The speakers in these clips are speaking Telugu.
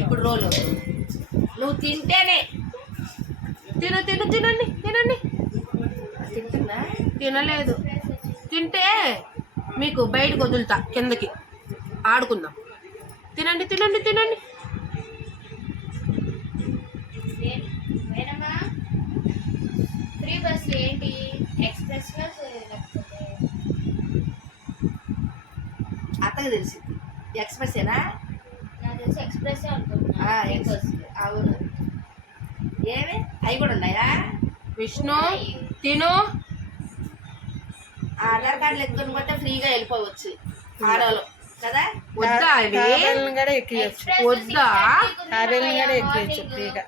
ఇప్పుడు రోలు నువ్వు తింటేనే తినండి తింటున్నా తినలేదు. తింటే మీకు బయటకు వదులుతా, కిందకి ఆడుకుందాం. తినండి. ఫ్రీ బస్ ఏంటి ఎక్స్ప్రెస్ అత్తగా తెలిసింది ఎక్స్ప్రెస్సేనా? నాకు తెలిసి ఎక్స్ప్రెస్ అనుకుంటున్నా. అవును. ఏమి అవి కూడా ఉన్నాయా? విష్ణు తిను. ఆధార్ కార్డులు ఎత్తుకొని పోతే ఫ్రీగా వెళ్ళిపోవచ్చు ఆడోళ్ళు కదా. వద్దా ఇవి? వద్దా? ఫ్రీగా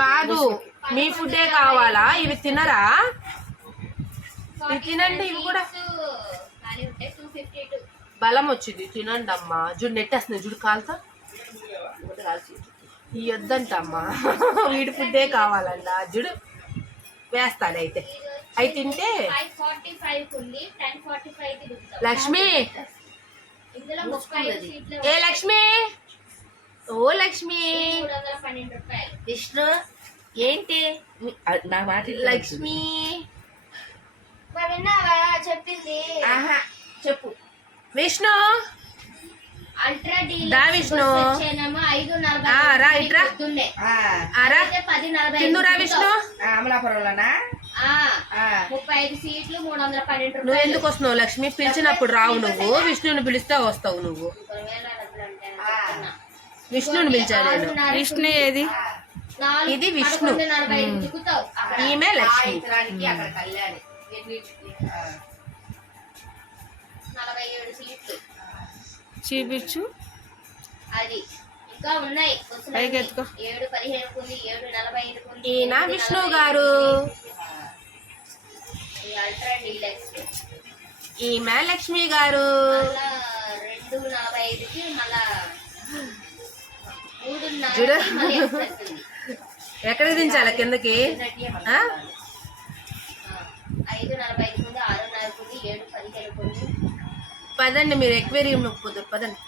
కాదు, మీ ఫుడ్డే కావాలా? ఇవి తినరా? ఇవి తినండి. ఇవి కూడా బలం వచ్చింది. తినండి అమ్మా. చూడు నెట్టేస్తుంది, చూడు కాలుతో. ఈ వద్దంటమ్మా, వీడి ఫుడ్డే కావాలంట. చూడు వేస్తాను అయితే. అవి తింటే లక్ష్మి, ఏ లక్ష్మి, ఓ లక్ష్మి, విష్ణు ఏంటి నా మాట లక్ష్మి చెప్పింది. ఆహా చెప్పు విష్ణు. అల్ట్రా డీ దా విష్ణు. రా ఇట్రా. తిందురా విష్ణు. అమలాపురంలోనా? 35 సీట్లు 312 నువ్వు ఎందుకు వస్తున్నావు లక్ష్మి? పిలిచినప్పుడు రావు నువ్వు. విష్ణుని పిలిస్తే వస్తావు నువ్వు. విష్ణుని పిలిచాను నేను. విష్ణు ఏది? ఇది విష్ణు, ఈమె లక్ష్మి. అక్కడ కళ్యాణి 47 సీట్లు చూపించు. అది ఇంకా ఉన్నాయి. 7-15 ఉంది, 7-45 ఈయన విష్ణు గారు. అల్ట్రా డీలక్స్ ఈమె లక్ష్మి గారు. 2:45కి మళ్ళా చూడు ఎక్కడికి దించాల? కిందకి. 5:45 ఉంది, 6:30 ఉంది, 7:15 ఉంది. పదండి, మీరు ఎక్వేరియం నొప్పుదు. పదండి.